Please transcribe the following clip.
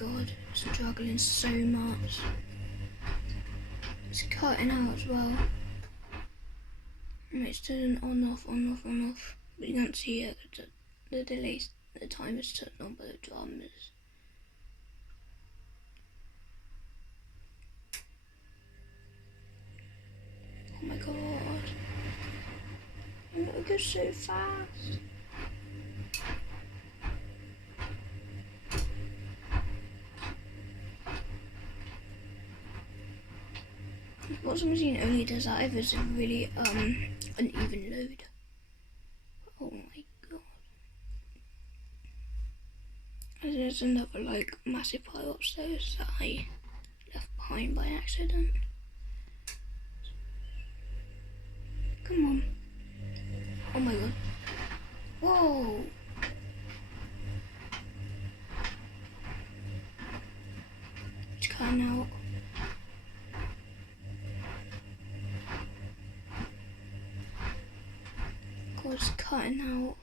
god, struggling so much. It's cutting out as well. And it's doing on off, on off, on off. But you can't see it. The delay, the time is turned on by the drums. Oh my god. It goes so fast. Washing machine only does that if it's a really uneven load. Oh my god. There's another like massive pile upstairs that I left behind by accident. Come on. Oh my god. Whoa. It's cutting out. God, it's cutting out.